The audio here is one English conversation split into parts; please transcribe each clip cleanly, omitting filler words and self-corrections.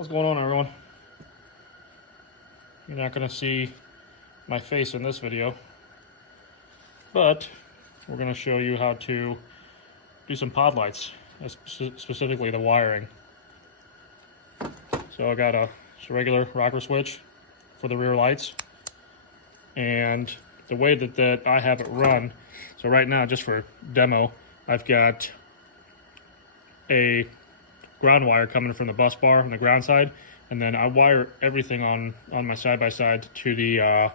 What's going on, everyone? You're not going to see my face in this video, but we're going to show you how to do some pod lights, specifically the wiring. So I got a regular rocker switch for the rear lights, and the way that I have it run, so right now, just for demo, I've got a ground wire coming from the bus bar on the ground side, and then I wire everything on my side-by-side to the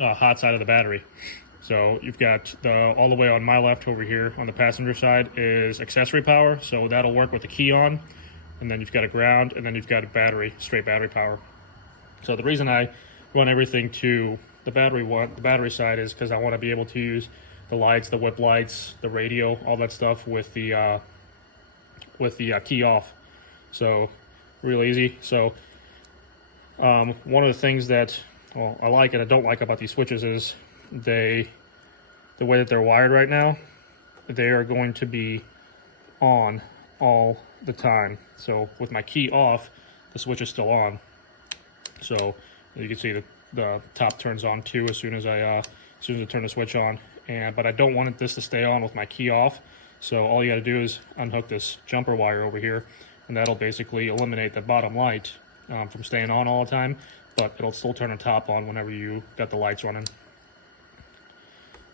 hot side of the battery. So you've got all the way on my left over here on the passenger side is accessory power, so that'll work with the key on, and then you've got a ground, and then you've got a battery, straight battery power. So the reason I run everything to the battery side is because I want to be able to use the lights, the whip lights, the radio, all that stuff with the key off. So real easy. So one of the things that I like and I don't like about these switches is the way that they're wired right now, they are going to be on all the time. So with my key off, the switch is still on. So you can see the top turns on too as soon as I turn the switch on. But I don't want this to stay on with my key off. So all you got to do is unhook this jumper wire over here, and that'll basically eliminate the bottom light from staying on all the time, but it'll still turn the top on whenever you got the lights running.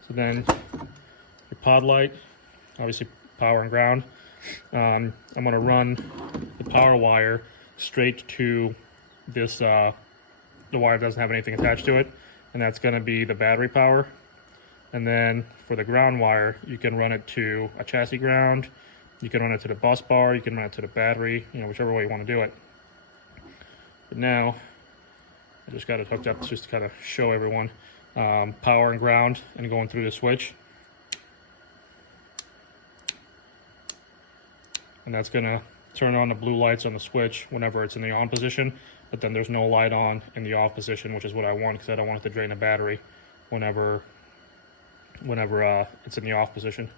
So then your pod light, obviously power and ground. I'm going to run the power wire straight to this, the wire doesn't have anything attached to it, and that's going to be the battery power. And then for the ground wire, you can run it to a chassis ground, you can run it to the bus bar, you can run it to the battery, whichever way you want to do it. But now, I just got it hooked up just to kind of show everyone power and ground and going through the switch. And that's going to turn on the blue lights on the switch whenever it's in the on position, but then there's no light on in the off position, which is what I want because I don't want it to drain the battery whenever it's in the off position.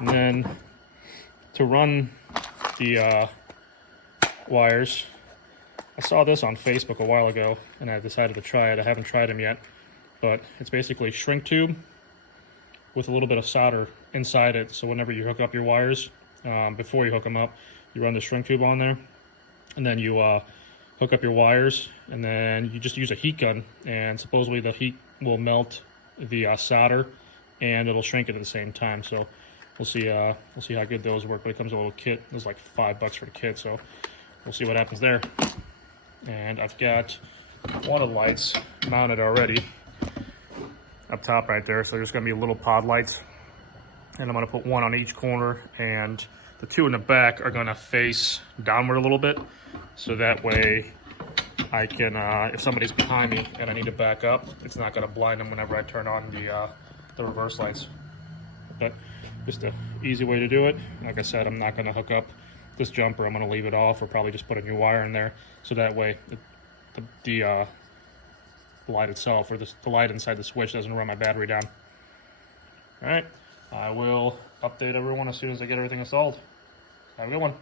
And then to run the wires, I saw this on Facebook a while ago and I decided to try it. I haven't tried them yet, but it's basically shrink tube with a little bit of solder inside it. So whenever you hook up your wires, before you hook them up, you run the shrink tube on there, and then you hook up your wires, and then you just use a heat gun, and supposedly the heat will melt the solder and it'll shrink it at the same time. So we'll see how good those work, but it comes with a little kit. It was like $5 for the kit, so we'll see what happens there. And I've got one of the lights mounted already up top right there, so there's going to be little pod lights, and I'm going to put one on each corner, and the two in the back are going to face downward a little bit, so that way I can, if somebody's behind me and I need to back up, it's not going to blind them whenever I turn on the reverse lights. But just an easy way to do it. Like I said, I'm not going to hook up this jumper. I'm going to leave it off, or probably just put a new wire in there, so that way the light itself, or the light inside the switch, doesn't run my battery down. All right, I will update everyone as soon as I get everything installed. Have a good one.